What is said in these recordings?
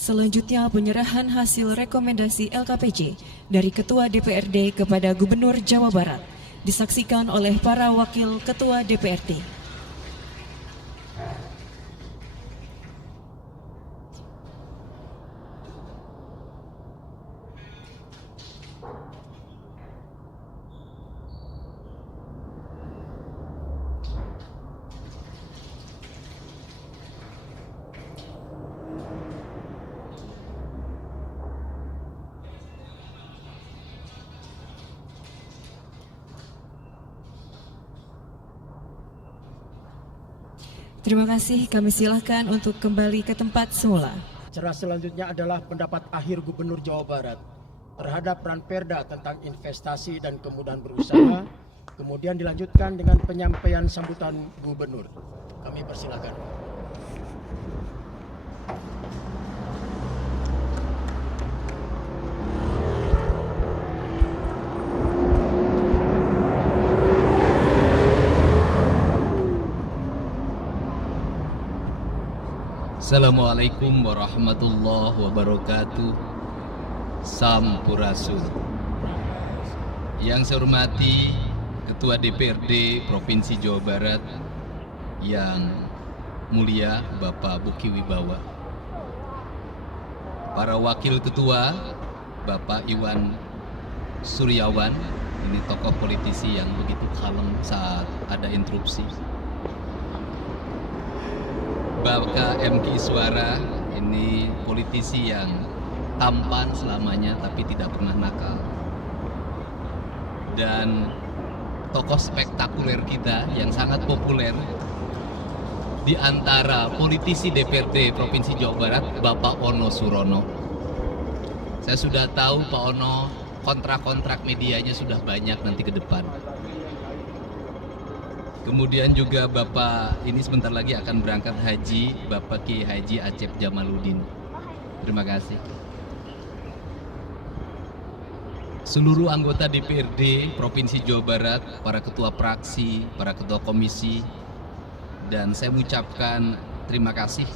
Selanjutnya penyerahan hasil rekomendasi LKPJ dari Ketua DPRD kepada Gubernur Jawa Barat disaksikan oleh para wakil Ketua DPRD. Terima kasih, kami silakan untuk kembali ke tempat semula. Acara selanjutnya adalah pendapat akhir Gubernur Jawa Barat terhadap Ranperda tentang investasi dan kemudahan berusaha, kemudian dilanjutkan dengan penyampaian sambutan Gubernur. Kami persilakan. Assalamualaikum warahmatullahi wabarakatuh. Sampurasun. Yang saya hormati Ketua DPRD Provinsi Jawa Barat yang mulia Bapak Buki Wibawa, para wakil ketua Bapak Iwan Suryawan, ini tokoh politisi yang begitu kalem saat ada interupsi, Bapak MK Iswara, ini politisi yang tampan selamanya tapi tidak pernah nakal. Dan tokoh spektakuler kita yang sangat populer di antara politisi DPRD Provinsi Jawa Barat, Bapak Ono Surono. Saya sudah tahu Pak Ono kontrak-kontrak medianya sudah banyak nanti ke depan. Kemudian juga Bapak ini sebentar lagi akan berangkat haji, Bapak Kiai Haji Acep Jamaluddin. Terima kasih. Seluruh anggota DPRD Provinsi Jawa Barat, para ketua fraksi, para ketua komisi, dan saya mengucapkan terima kasih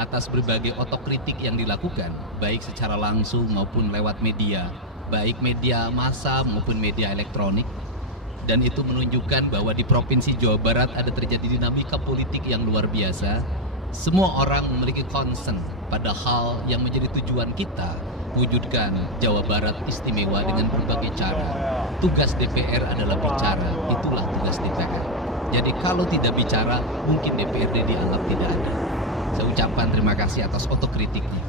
atas berbagai otokritik yang dilakukan, baik secara langsung maupun lewat media, baik media massa maupun media elektronik. Dan itu menunjukkan bahwa di Provinsi Jawa Barat ada terjadi dinamika politik yang luar biasa. Semua orang memiliki concern pada hal yang menjadi tujuan kita, wujudkan Jawa Barat istimewa dengan berbagai cara. Tugas DPR adalah bicara, itulah tugas DPR. Jadi kalau tidak bicara, mungkin DPRD dianggap tidak ada. Saya ucapkan terima kasih atas otokritiknya.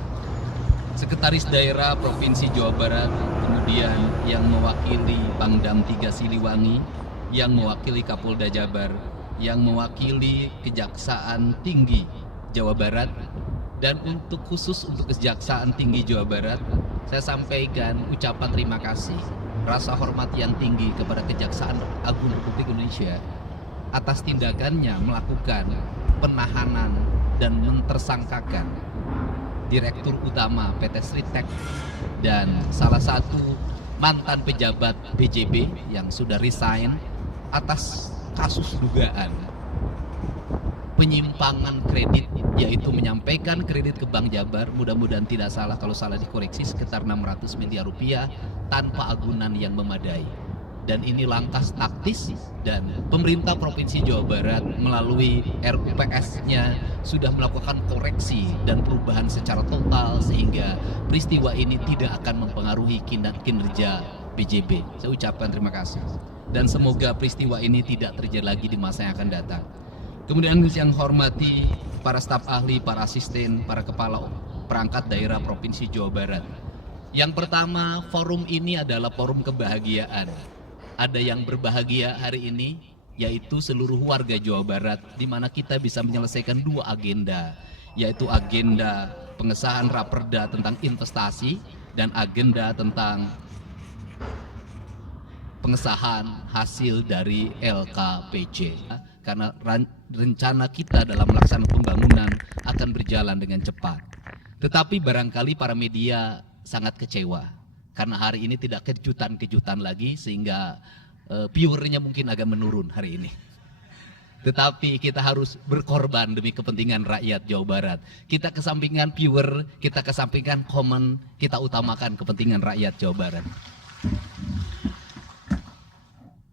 Sekretaris Daerah Provinsi Jawa Barat, kemudian yang mewakili Pangdam 3 Siliwangi, yang mewakili Kapolda Jabar, yang mewakili Kejaksaan Tinggi Jawa Barat, dan khusus untuk Kejaksaan Tinggi Jawa Barat, saya sampaikan ucapan terima kasih, rasa hormat yang tinggi kepada Kejaksaan Agung Republik Indonesia atas tindakannya melakukan penahanan dan mentersangkakan Direktur Utama PT Sritek dan salah satu mantan pejabat BJB yang sudah resign atas kasus dugaan penyimpangan kredit, yaitu menyampaikan kredit ke Bank Jabar, mudah-mudahan tidak salah, kalau salah dikoreksi, sekitar 600 miliar rupiah tanpa agunan yang memadai. Dan ini langkah taktis, dan pemerintah Provinsi Jawa Barat melalui RUPS-nya sudah melakukan koreksi dan perubahan secara total sehingga peristiwa ini tidak akan mempengaruhi kinerja BJB. Saya ucapkan terima kasih dan semoga peristiwa ini tidak terjadi lagi di masa yang akan datang. Kemudian yang hormati para staf ahli, para asisten, para kepala perangkat daerah Provinsi Jawa Barat. Yang pertama, forum ini adalah forum kebahagiaan. Ada yang berbahagia hari ini, yaitu seluruh warga Jawa Barat, di mana kita bisa menyelesaikan dua agenda, yaitu agenda pengesahan Raperda tentang investasi dan agenda tentang pengesahan hasil dari LKPJ. Karena rencana kita dalam melaksanakan pembangunan akan berjalan dengan cepat. Tetapi barangkali para media sangat kecewa karena hari ini tidak kejutan-kejutan lagi, sehingga viewernya mungkin agak menurun hari ini. tetapi kita harus berkorban demi kepentingan rakyat Jawa Barat. Kita kesampingkan pure, kita kesampingkan common, kita utamakan kepentingan rakyat Jawa Barat.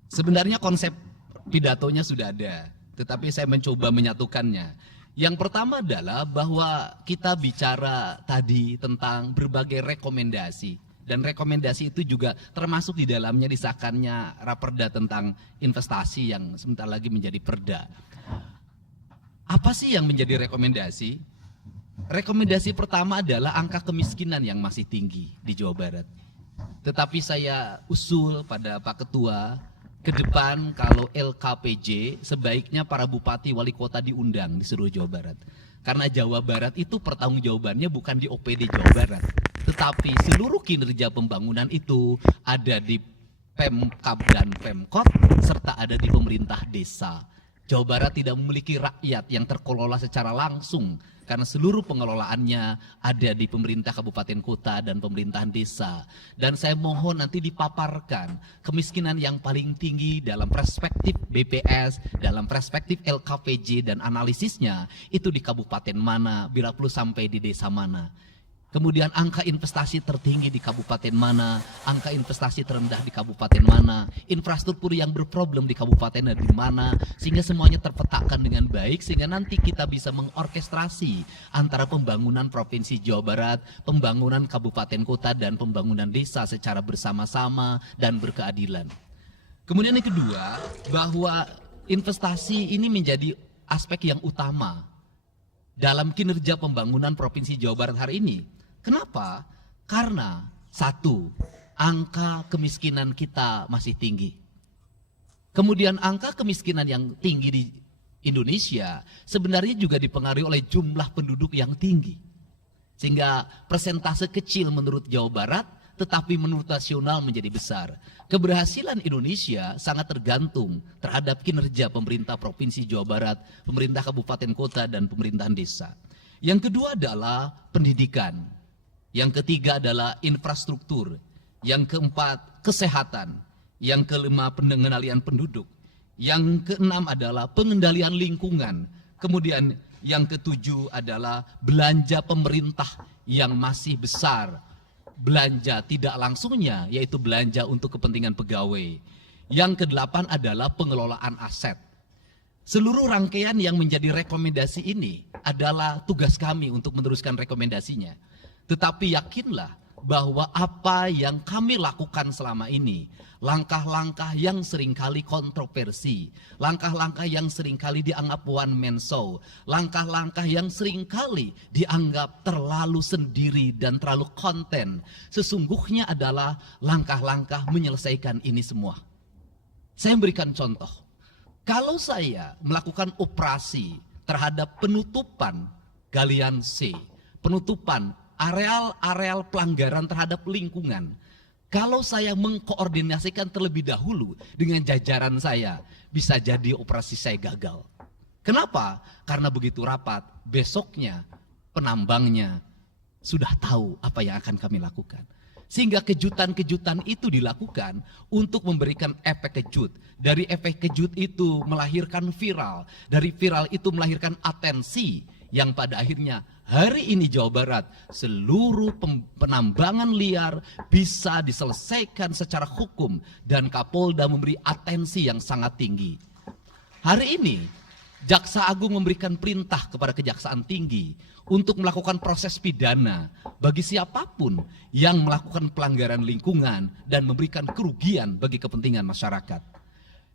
Sebenarnya konsep pidatonya sudah ada, tetapi saya mencoba menyatukannya. Yang pertama adalah bahwa kita bicara tadi tentang berbagai rekomendasi. Dan rekomendasi itu juga termasuk di dalamnya disahkannya Raperda tentang investasi yang sebentar lagi menjadi perda. Apa sih yang menjadi rekomendasi? Rekomendasi pertama adalah angka kemiskinan yang masih tinggi di Jawa Barat. Tetapi saya usul pada Pak Ketua, ke depan kalau LKPJ sebaiknya para bupati wali kota diundang di seluruh Jawa Barat. Karena Jawa Barat itu pertanggungjawabannya bukan di OPD Jawa Barat, tetapi seluruh kinerja pembangunan itu ada di Pemkab dan Pemkot serta ada di pemerintah desa. Jawa Barat tidak memiliki rakyat yang terkelola secara langsung karena seluruh pengelolaannya ada di pemerintah kabupaten kota dan pemerintahan desa. Dan saya mohon nanti dipaparkan kemiskinan yang paling tinggi dalam perspektif BPS, dalam perspektif LKPJ dan analisisnya itu di kabupaten mana, bila perlu sampai di desa mana. Kemudian angka investasi tertinggi di kabupaten mana, angka investasi terendah di kabupaten mana, infrastruktur yang berproblem di kabupaten di mana, sehingga semuanya terpetakan dengan baik, sehingga nanti kita bisa mengorkestrasi antara pembangunan Provinsi Jawa Barat, pembangunan kabupaten kota, dan pembangunan desa secara bersama-sama dan berkeadilan. Kemudian yang kedua, bahwa investasi ini menjadi aspek yang utama dalam kinerja pembangunan Provinsi Jawa Barat hari ini. Kenapa? Karena satu, angka kemiskinan kita masih tinggi. Kemudian angka kemiskinan yang tinggi di Indonesia sebenarnya juga dipengaruhi oleh jumlah penduduk yang tinggi. Sehingga persentase kecil menurut Jawa Barat, tetapi menurut nasional menjadi besar. Keberhasilan Indonesia sangat tergantung terhadap kinerja pemerintah Provinsi Jawa Barat, pemerintah kabupaten kota, dan pemerintahan desa. Yang kedua adalah pendidikan. Yang ketiga adalah infrastruktur. Yang keempat, kesehatan. Yang kelima, pengendalian penduduk. Yang keenam adalah pengendalian lingkungan. Kemudian yang ketujuh adalah belanja pemerintah yang masih besar. Belanja tidak langsungnya, yaitu belanja untuk kepentingan pegawai. Yang kedelapan adalah pengelolaan aset. Seluruh rangkaian yang menjadi rekomendasi ini adalah tugas kami untuk meneruskan rekomendasinya. Tetapi yakinlah bahwa apa yang kami lakukan selama ini, langkah-langkah yang seringkali kontroversi, langkah-langkah yang seringkali dianggap one man show, langkah-langkah yang seringkali dianggap terlalu sendiri dan terlalu konten, sesungguhnya adalah langkah-langkah menyelesaikan ini semua. Saya memberikan contoh. Kalau saya melakukan operasi terhadap penutupan galian C, penutupan areal-areal pelanggaran terhadap lingkungan, kalau saya mengkoordinasikan terlebih dahulu dengan jajaran saya, bisa jadi operasi saya gagal. Kenapa? Karena begitu rapat, besoknya penambangnya sudah tahu apa yang akan kami lakukan. Sehingga kejutan-kejutan itu dilakukan untuk memberikan efek kejut. Dari efek kejut itu melahirkan viral. Dari viral itu melahirkan atensi yang pada akhirnya hari ini Jawa Barat seluruh penambangan liar bisa diselesaikan secara hukum dan Kapolda memberi atensi yang sangat tinggi. Hari ini Jaksa Agung memberikan perintah kepada Kejaksaan Tinggi untuk melakukan proses pidana bagi siapapun yang melakukan pelanggaran lingkungan dan memberikan kerugian bagi kepentingan masyarakat.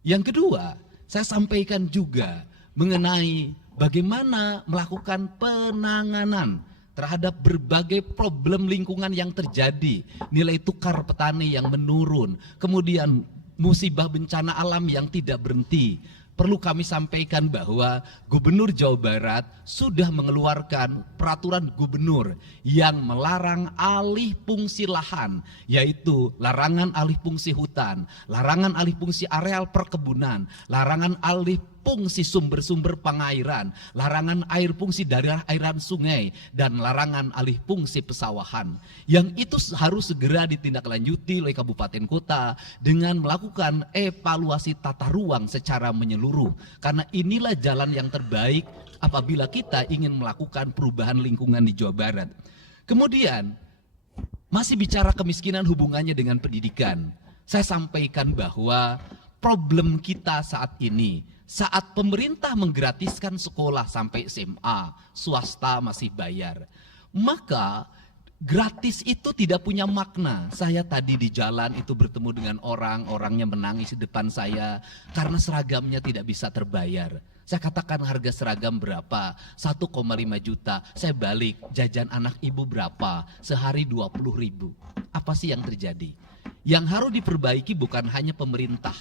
Yang kedua, saya sampaikan juga mengenai bagaimana melakukan penanganan terhadap berbagai problem lingkungan yang terjadi, nilai tukar petani yang menurun, kemudian musibah bencana alam yang tidak berhenti. Perlu kami sampaikan bahwa Gubernur Jawa Barat sudah mengeluarkan peraturan gubernur yang melarang alih fungsi lahan, yaitu larangan alih fungsi hutan, larangan alih fungsi areal perkebunan, larangan alih fungsi sumber-sumber pengairan, larangan air fungsi dari airan sungai, dan larangan alih fungsi pesawahan. Yang itu harus segera ditindaklanjuti oleh kabupaten kota dengan melakukan evaluasi tata ruang secara menyeluruh. Karena inilah jalan yang terbaik apabila kita ingin melakukan perubahan lingkungan di Jawa Barat. Kemudian, masih bicara kemiskinan hubungannya dengan pendidikan. Saya sampaikan bahwa problem kita saat ini, saat pemerintah menggratiskan sekolah sampai SMA, swasta masih bayar. Maka gratis itu tidak punya makna. Saya tadi di jalan itu bertemu dengan orangnya menangis di depan saya karena seragamnya tidak bisa terbayar. Saya katakan harga seragam berapa? 1,5 juta. Saya balik, jajan anak ibu berapa? Sehari 20.000. Apa sih yang terjadi? Yang harus diperbaiki bukan hanya pemerintah,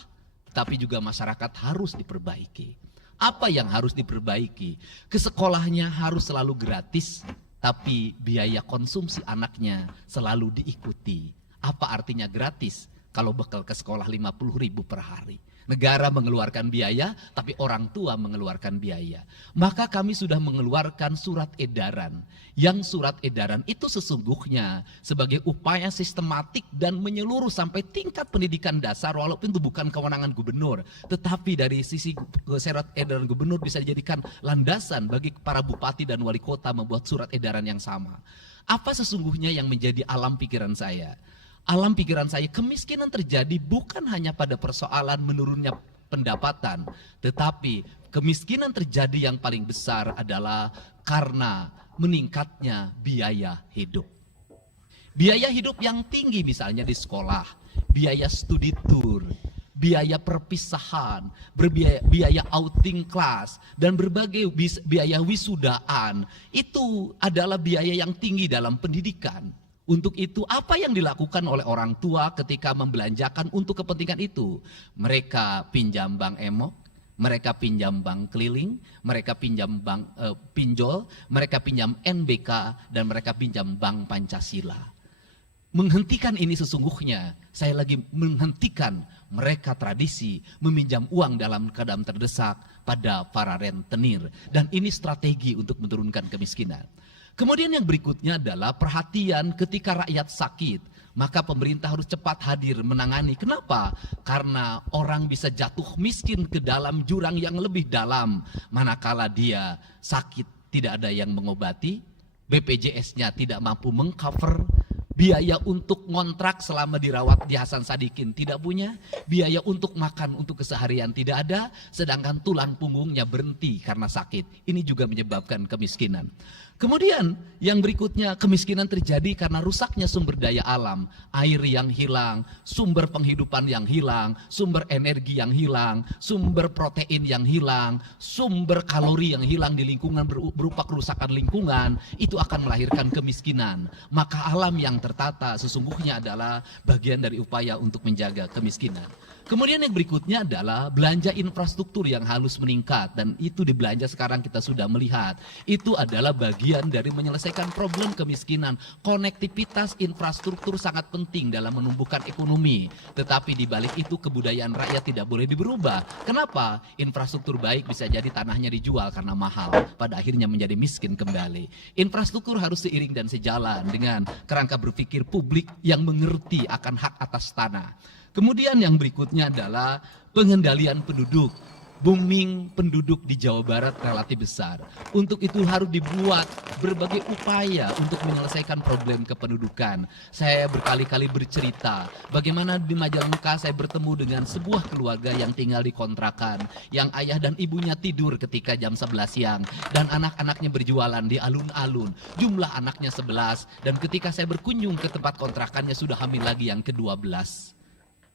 tapi juga masyarakat harus diperbaiki. Apa yang harus diperbaiki? Ke sekolahnya harus selalu gratis, tapi biaya konsumsi anaknya selalu diikuti. Apa artinya gratis? Kalau bekal ke sekolah 50.000 per hari. Negara mengeluarkan biaya, tapi orang tua mengeluarkan biaya. Maka kami sudah mengeluarkan surat edaran. Yang surat edaran itu sesungguhnya sebagai upaya sistematik dan menyeluruh sampai tingkat pendidikan dasar, walaupun itu bukan kewenangan gubernur. Tetapi dari sisi surat edaran gubernur bisa dijadikan landasan bagi para bupati dan wali kota membuat surat edaran yang sama. Apa sesungguhnya yang menjadi alam pikiran saya? Alam pikiran saya, kemiskinan terjadi bukan hanya pada persoalan menurunnya pendapatan, tetapi kemiskinan terjadi yang paling besar adalah karena meningkatnya biaya hidup. Biaya hidup yang tinggi misalnya di sekolah, biaya studi tour, biaya perpisahan, biaya outing kelas, dan berbagai biaya wisudaan, itu adalah biaya yang tinggi dalam pendidikan. Untuk itu apa yang dilakukan oleh orang tua ketika membelanjakan untuk kepentingan itu? Mereka pinjam bank emok, mereka pinjam bank keliling, mereka pinjam bank pinjol, mereka pinjam NBK, dan mereka pinjam bank Pancasila. Menghentikan ini sesungguhnya, saya lagi menghentikan mereka tradisi meminjam uang dalam keadaan terdesak pada para rentenir. Dan ini strategi untuk menurunkan kemiskinan. Kemudian yang berikutnya adalah perhatian ketika rakyat sakit. Maka pemerintah harus cepat hadir menangani. Kenapa? Karena orang bisa jatuh miskin ke dalam jurang yang lebih dalam. Manakala dia sakit tidak ada yang mengobati, BPJS-nya tidak mampu mengcover, biaya untuk ngontrak selama dirawat di Hasan Sadikin tidak punya, biaya untuk makan untuk keseharian tidak ada, sedangkan tulang punggungnya berhenti karena sakit. Ini juga menyebabkan kemiskinan. Kemudian yang berikutnya, kemiskinan terjadi karena rusaknya sumber daya alam, air yang hilang, sumber penghidupan yang hilang, sumber energi yang hilang, sumber protein yang hilang, sumber kalori yang hilang di lingkungan berupa kerusakan lingkungan, itu akan melahirkan kemiskinan. Maka alam yang tertata sesungguhnya adalah bagian dari upaya untuk menjaga kemiskinan. Kemudian yang berikutnya adalah belanja infrastruktur yang harus meningkat, dan itu di belanja sekarang kita sudah melihat. Itu adalah bagian dari menyelesaikan problem kemiskinan. Konektivitas infrastruktur sangat penting dalam menumbuhkan ekonomi, tetapi di balik itu kebudayaan rakyat tidak boleh diberubah. Kenapa? Infrastruktur baik bisa jadi tanahnya dijual karena mahal, pada akhirnya menjadi miskin kembali. Infrastruktur harus seiring dan sejalan dengan kerangka berpikir publik yang mengerti akan hak atas tanah. Kemudian yang berikutnya adalah pengendalian penduduk. Booming penduduk di Jawa Barat relatif besar. Untuk itu harus dibuat berbagai upaya untuk menyelesaikan problem kependudukan. Saya berkali-kali bercerita bagaimana di Majalengka saya bertemu dengan sebuah keluarga yang tinggal di kontrakan, yang ayah dan ibunya tidur ketika jam 11 siang, dan anak-anaknya berjualan di alun-alun. Jumlah anaknya 11, dan ketika saya berkunjung ke tempat kontrakannya sudah hamil lagi yang ke-12.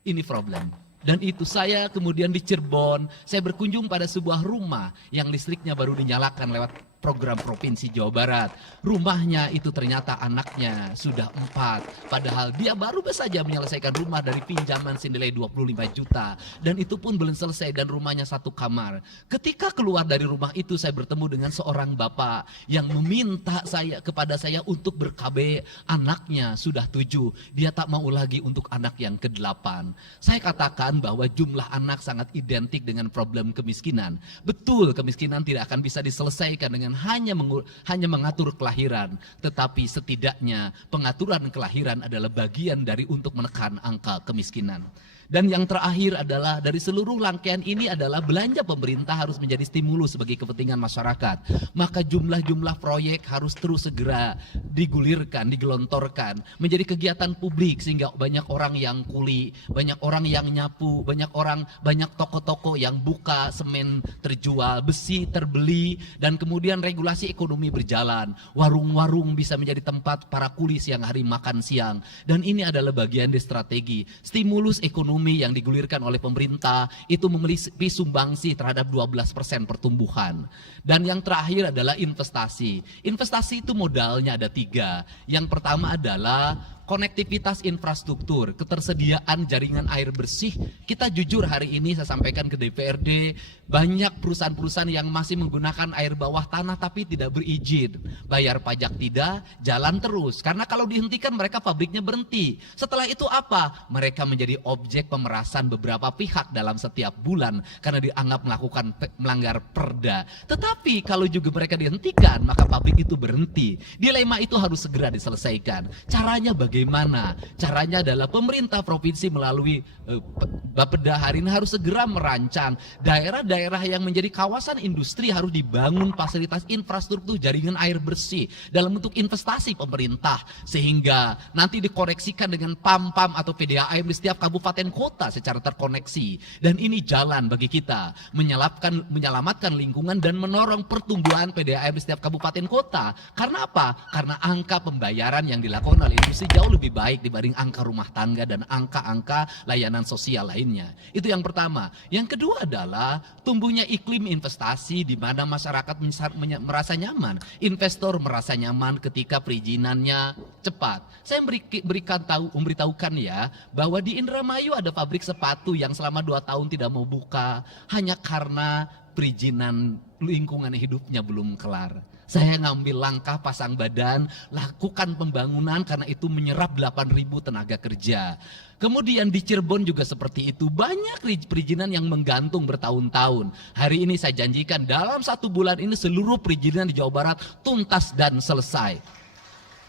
Ini problem. Dan itu saya kemudian di Cirebon, saya berkunjung pada sebuah rumah yang listriknya baru dinyalakan lewat program Provinsi Jawa Barat. Rumahnya itu ternyata anaknya sudah 4. Padahal dia baru saja menyelesaikan rumah dari pinjaman senilai 25 juta. Dan itu pun belum selesai dan rumahnya 1 kamar. Ketika keluar dari rumah itu saya bertemu dengan seorang bapak yang meminta kepada saya untuk ber-KB. Anaknya sudah 7. Dia tak mau lagi untuk anak yang ke-8. Saya katakan tuduhan bahwa jumlah anak sangat identik dengan problem kemiskinan. Betul, kemiskinan tidak akan bisa diselesaikan dengan hanya mengatur kelahiran, tetapi setidaknya pengaturan kelahiran adalah bagian dari untuk menekan angka kemiskinan. Dan yang terakhir adalah dari seluruh rangkaian ini adalah belanja pemerintah harus menjadi stimulus bagi kepentingan masyarakat. Maka jumlah-jumlah proyek harus terus segera digulirkan, digelontorkan menjadi kegiatan publik sehingga banyak orang yang kuli, banyak orang yang nyapu, banyak toko-toko yang buka, semen terjual, besi terbeli, dan kemudian regulasi ekonomi berjalan. Warung-warung bisa menjadi tempat para kuli siang hari makan siang. Dan ini adalah bagian dari strategi stimulus ekonomi yang digulirkan oleh pemerintah itu memiliki sumbangsi terhadap 12% pertumbuhan. Dan yang terakhir adalah investasi. Investasi itu modalnya ada 3. Yang pertama adalah konektivitas infrastruktur, ketersediaan jaringan air bersih. Kita jujur hari ini saya sampaikan ke DPRD, banyak perusahaan-perusahaan yang masih menggunakan air bawah tanah tapi tidak berizin. Bayar pajak tidak, jalan terus. Karena kalau dihentikan mereka pabriknya berhenti. Setelah itu apa? Mereka menjadi objek pemerasan beberapa pihak dalam setiap bulan karena dianggap melanggar perda. Tetapi kalau juga mereka dihentikan, maka pabrik itu berhenti. Dilema itu harus segera diselesaikan. Caranya bagaimana? Caranya adalah pemerintah provinsi melalui Bapeda hari ini harus segera merancang daerah-daerah yang menjadi kawasan industri harus dibangun fasilitas infrastruktur jaringan air bersih dalam bentuk investasi pemerintah sehingga nanti dikoreksikan dengan PAM-PAM atau PDAM di setiap kabupaten kota secara terkoneksi. Dan ini jalan bagi kita menyelamatkan lingkungan dan menorong pertumbuhan PDAM di setiap kabupaten kota. Karena apa? Karena angka pembayaran yang dilakukan oleh industri jauh lebih baik dibanding angka rumah tangga dan angka-angka layanan sosial lainnya. Itu yang pertama. Yang kedua adalah tumbuhnya iklim investasi di mana masyarakat merasa nyaman. Investor merasa nyaman ketika perizinannya cepat. Saya memberitahukan ya bahwa di Indramayu ada pabrik sepatu yang selama 2 tahun tidak mau buka hanya karena perizinan lingkungan hidupnya belum kelar. Saya ngambil langkah pasang badan, lakukan pembangunan karena itu menyerap 8.000 tenaga kerja. Kemudian di Cirebon juga seperti itu, banyak perizinan yang menggantung bertahun-tahun. Hari ini saya janjikan dalam 1 bulan ini seluruh perizinan di Jawa Barat tuntas dan selesai.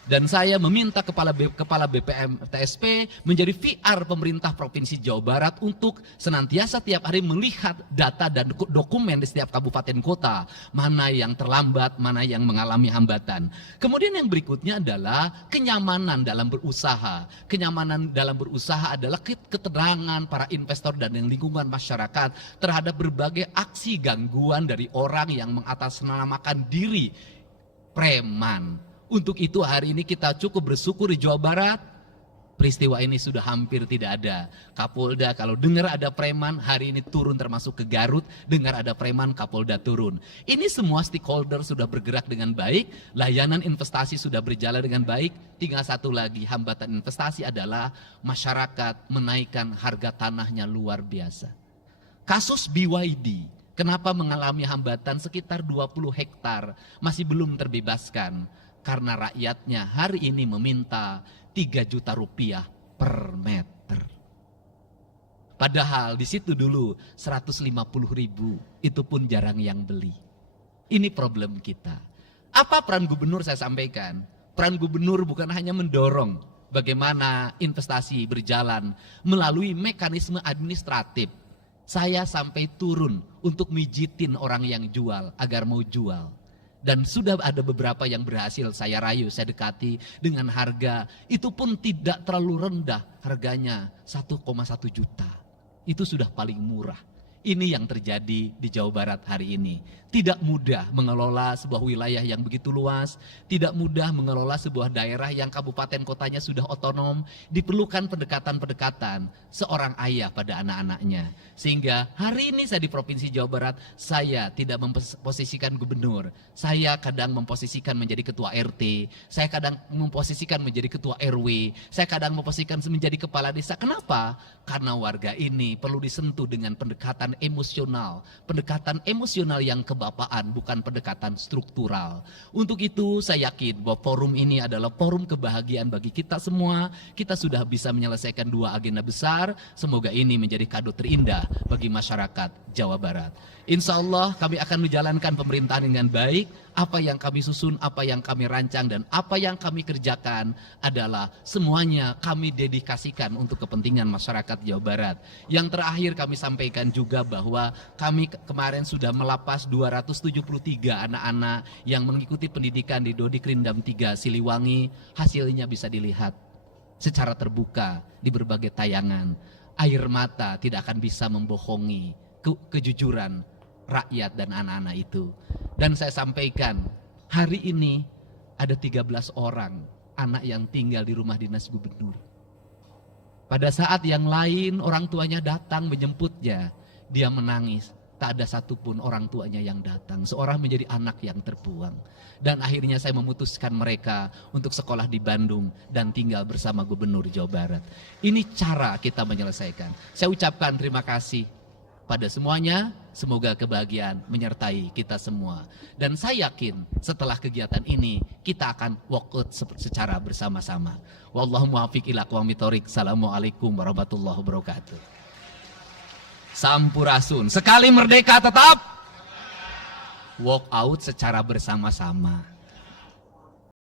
Dan saya meminta kepala BPM TSP menjadi VR pemerintah Provinsi Jawa Barat untuk senantiasa tiap hari melihat data dan dokumen di setiap kabupaten kota. Mana yang terlambat, mana yang mengalami hambatan. Kemudian yang berikutnya adalah kenyamanan dalam berusaha. Kenyamanan dalam berusaha adalah keterangan para investor dan lingkungan masyarakat terhadap berbagai aksi gangguan dari orang yang mengatasnamakan diri preman. Untuk itu hari ini kita cukup bersyukur di Jawa Barat, peristiwa ini sudah hampir tidak ada. Kapolda kalau dengar ada preman, hari ini turun termasuk ke Garut, dengar ada preman, Kapolda turun. Ini semua stakeholder sudah bergerak dengan baik, layanan investasi sudah berjalan dengan baik, tinggal satu lagi hambatan investasi adalah masyarakat menaikkan harga tanahnya luar biasa. Kasus BYD, kenapa mengalami hambatan sekitar 20 hektar, masih belum terbebaskan? Karena rakyatnya hari ini meminta 3 juta rupiah per meter. Padahal di situ dulu 150.000, itu pun jarang yang beli. Ini problem kita. Apa peran gubernur saya sampaikan? Peran gubernur bukan hanya mendorong bagaimana investasi berjalan melalui mekanisme administratif. Saya sampai turun untuk mijitin orang yang jual agar mau jual. Dan sudah ada beberapa yang berhasil saya rayu, saya dekati dengan harga itu pun tidak terlalu rendah, harganya 1,1 juta. Itu sudah paling murah. Ini yang terjadi di Jawa Barat hari ini. Tidak mudah mengelola sebuah wilayah yang begitu luas, tidak mudah mengelola sebuah daerah yang kabupaten kotanya sudah otonom, diperlukan pendekatan-pendekatan seorang ayah pada anak-anaknya. Sehingga hari ini saya di Provinsi Jawa Barat, saya tidak memposisikan gubernur, saya kadang memposisikan menjadi ketua RT, saya kadang memposisikan menjadi ketua RW, saya kadang memposisikan menjadi kepala desa. Kenapa? Karena warga ini perlu disentuh dengan pendekatan emosional yang kebapaan, bukan pendekatan struktural. Untuk itu saya yakin bahwa forum ini adalah forum kebahagiaan bagi kita semua. Kita sudah bisa menyelesaikan 2 agenda besar, semoga ini menjadi kado terindah bagi masyarakat Jawa Barat. Insya Allah kami akan menjalankan pemerintahan dengan baik. Apa yang kami susun, apa yang kami rancang, dan apa yang kami kerjakan adalah semuanya kami dedikasikan untuk kepentingan masyarakat Jawa Barat. Yang terakhir kami sampaikan juga bahwa kami kemarin sudah melapas 273 anak-anak yang mengikuti pendidikan di Dodik Rindam 3 Siliwangi. Hasilnya bisa dilihat secara terbuka di berbagai tayangan. Air mata tidak akan bisa membohongi kejujuran rakyat dan anak-anak itu. Dan saya sampaikan, hari ini ada 13 orang anak yang tinggal di rumah dinas gubernur. Pada saat yang lain orang tuanya datang menjemputnya, dia menangis. Tak ada satupun orang tuanya yang datang. Seorang menjadi anak yang terbuang. Dan akhirnya saya memutuskan mereka untuk sekolah di Bandung dan tinggal bersama Gubernur Jawa Barat. Ini cara kita menyelesaikan. Saya ucapkan terima kasih pada semuanya, semoga kebahagiaan menyertai kita semua. Dan saya yakin setelah kegiatan ini kita akan walk out secara bersama-sama. Wallahu muwaffiq ila aqwamit thoriq. Assalamualaikum warahmatullahi wabarakatuh. Sampurasun. Sekali merdeka tetap walk out secara bersama-sama.